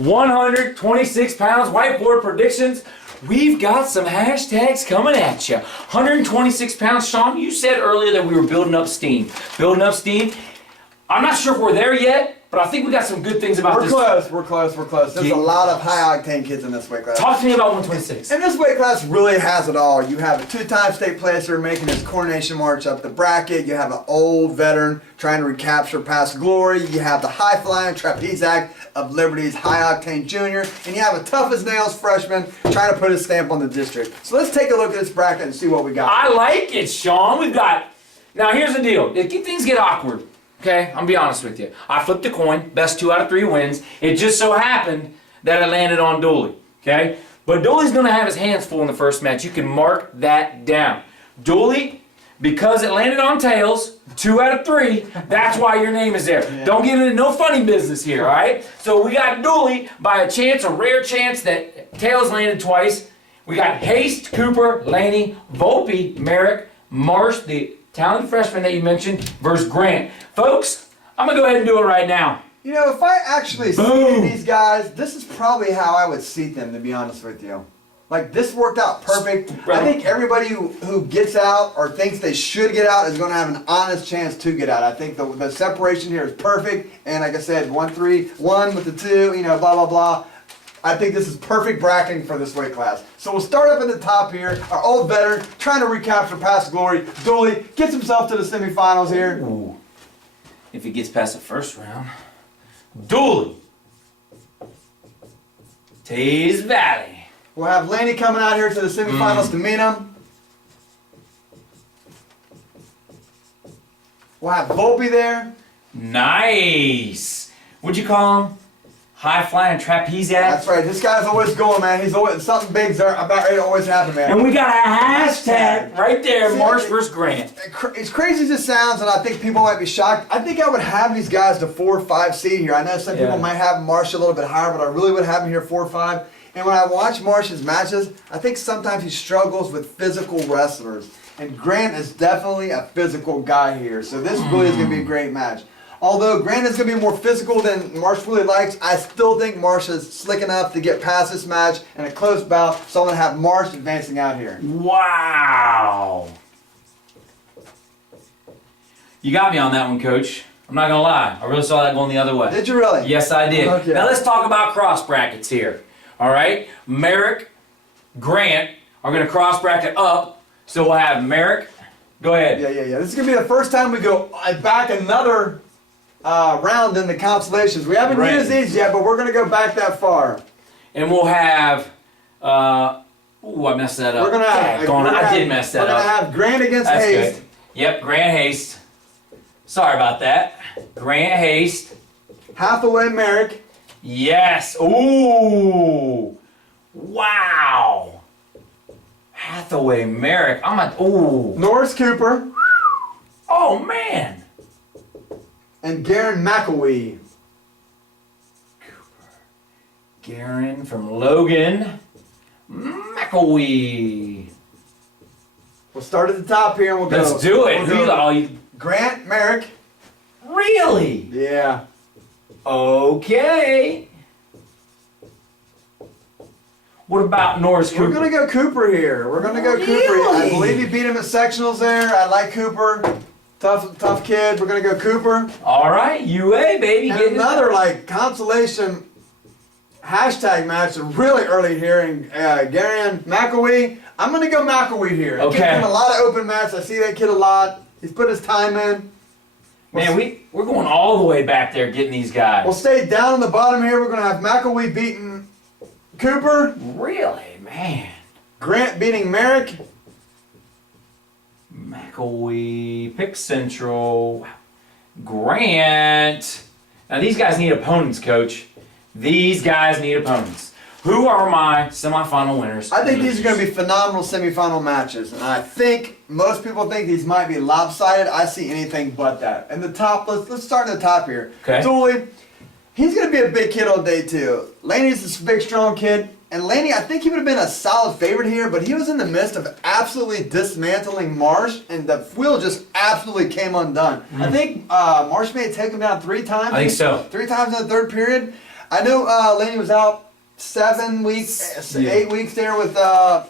126 pounds, whiteboard predictions. We've got some hashtags coming at you. 126 pounds. Sean, you said earlier that we were building up steam. Building up steam. I'm not sure if we're there yet, but I think we got some good things about this. We're close. There's a lot of high-octane kids in this weight class. Talk to me about 126. And this weight class really has it all. You have a two-time state placer making his coronation march up the bracket. You have an old veteran trying to recapture past glory. You have the high-flying trapeze act of Liberty's high-octane junior. And you have a tough-as-nails freshman trying to put his stamp on the district. So let's take a look at this bracket and see what we got. I like it, Sean. We've got... Now, here's the deal. If things get awkward, okay, I'm gonna be honest with you. I flipped a coin, best 2 out of 3 wins. It just so happened that I landed on Dooley, okay? But Dooley's gonna have his hands full in the first match. You can mark that down. Dooley, because it landed on tails, 2 out of 3, that's why your name is there. Yeah. Don't get into no funny business here, all right? So we got Dooley by a chance, a rare chance that tails landed twice. We got Haste, Cooper, Laney, Volpe, Merrick, Marsh, the talented freshman that you mentioned, versus Grant. Folks, I'm going to go ahead and do it right now. You know, if I actually seated these guys, this is probably how I would seat them, to be honest with you. Like, this worked out perfect. I think everybody who gets out or thinks they should get out is going to have an honest chance to get out. I think the separation here is perfect. And like I said, 1-3, 1 with the 2, you know, blah, blah, blah. I think this is perfect bracketing for this weight class. So we'll start up at the top here. Our old veteran trying to recapture past glory. Dooley gets himself to the semifinals here. Ooh. If he gets past the first round. Dooley. Teays Valley. We'll have Laney coming out here to the semifinals to meet him. We'll have Volpe there. Nice. What'd you call him? High flying trapeze act? That's right. This guy's always going, man. He's always something big's about ready to always happen, man. And we got a hashtag right there, Marsh versus Grant. As crazy as it sounds, and I think people might be shocked, I think I would have these guys to 4 or 5 seed here. I know some people might have Marsh a little bit higher, but I really would have him here 4 or 5. And when I watch Marsh's matches, I think sometimes he struggles with physical wrestlers. And Grant is definitely a physical guy here. So this really is going to be a great match. Although Grant is going to be more physical than Marsh really likes, I still think Marsh is slick enough to get past this match in a close bout, so I'm going to have Marsh advancing out here. Wow. You got me on that one, Coach. I'm not going to lie. I really saw that going the other way. Did you really? Yes, I did. Okay. Now let's talk about cross brackets here. All right? Merrick, Grant are going to cross bracket up, so we'll have Merrick. Go ahead. Yeah. This is going to be the first time we go back another round in the constellations. We haven't used these yet, but we're going to go back that far. And we'll have, I messed that up. We're going to have, I did mess that up. We're going to have Grant against Haste. Good. Yep, Grant Haste. Sorry about that. Grant Haste. Hathaway Merrick. Yes. Ooh. Wow. Hathaway Merrick. Ooh. Norris Cooper. Oh, man. And Garen McElwee. Garen from Logan. McElwee. We'll start at the top here and we'll go. Let's do it. Grant Merrick. Really? Yeah. Okay. What about Norris Cooper? We're going to go Cooper here. We're going to go Cooper. I believe he beat him at sectionals there. I like Cooper. Tough kid. We're going to go Cooper. All right, UA, baby. And another, consolation hashtag match really early here. And Garen McElwee. I'm going to go McElwee here. Okay. Give him a lot of open match. I see that kid a lot. He's put his time in. Man, we're going all the way back there getting these guys. We'll stay down on the bottom here. We're going to have McElwee beating Cooper. Really, man. Grant beating Merrick. McElwee, Pick Central, Grant. Now these guys need opponents, Coach. These guys need opponents. Who are my semifinal winners? I think these are going to be phenomenal semifinal matches. And I think most people think these might be lopsided. I see anything but that. And the top, let's start at the top here. Okay. Dooley, he's going to be a big kid on day 2. Laney's this big, strong kid. And Laney, I think he would have been a solid favorite here, but he was in the midst of absolutely dismantling Marsh, and the wheel just absolutely came undone. I think Marsh may have taken him down 3 times. I think so. 3 times in the third period. I know Laney was out 7 weeks, Yeah. 8 weeks there with the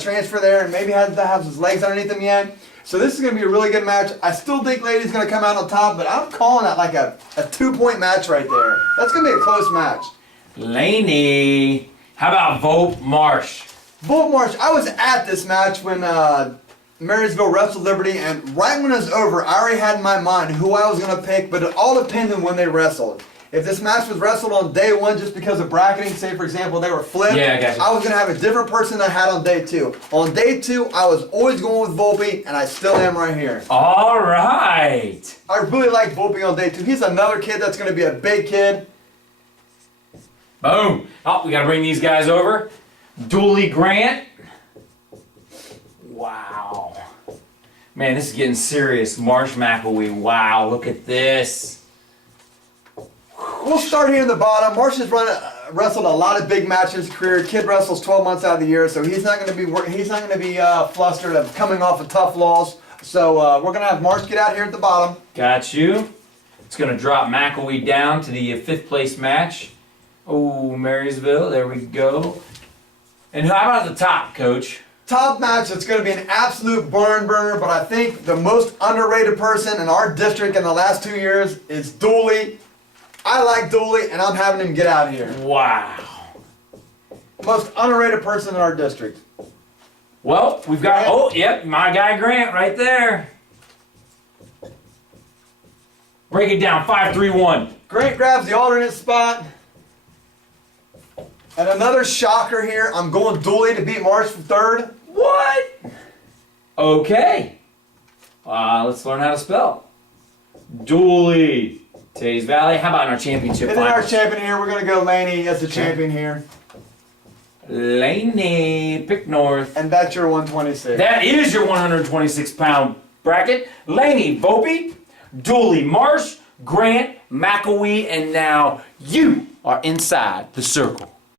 transfer there, and maybe hasn't have his legs underneath him yet. So this is going to be a really good match. I still think Laney's going to come out on top, but I'm calling that like a 2-point match right there. That's going to be a close match. Laney. How about Volpe Marsh? Volpe Marsh, I was at this match when Marysville wrestled Liberty, and right when it was over, I already had in my mind who I was going to pick, but it all depended on when they wrestled. If this match was wrestled on day 1 just because of bracketing, say for example they were flipped, Yeah, I gotcha. I was going to have a different person than I had on day 2. On day 2, I was always going with Volpe, and I still am right here. All right. I really like Volpe on day 2. He's another kid that's going to be a big kid. Boom. Oh, we got to bring these guys over. Dooley Grant. Wow. Man, this is getting serious. Marsh McElwee. Wow, look at this. We'll start here in the bottom. Marsh has wrestled a lot of big matches in his career. Kid wrestles 12 months out of the year, so he's not going to be flustered of coming off a tough loss. So we're going to have Marsh get out here at the bottom. Got you. It's going to drop McElwee down to the 5th place match. Oh, Marysville. There we go. And how about the top, Coach? Top match, it's going to be an absolute barn burner, but I think the most underrated person in our district in the last 2 years is Dooley. I like Dooley, and I'm having him get out here. Wow. Most underrated person in our district. Well, we've got, oh, yep, my guy Grant right there. Break it down, 5-3-1. Grant grabs the alternate spot. And another shocker here, I'm going Dooley to beat Marsh for 3rd. What? Okay. Let's learn how to spell. Dooley. Today's Valley. How about in our championship And then our finals? champion here, we're going to go Laney as the champion here. Laney, pick north. And that's your 126. That is your 126-pound bracket. Laney, Volpe, Dooley, Marsh, Grant, McElwee, and now you are inside the circle.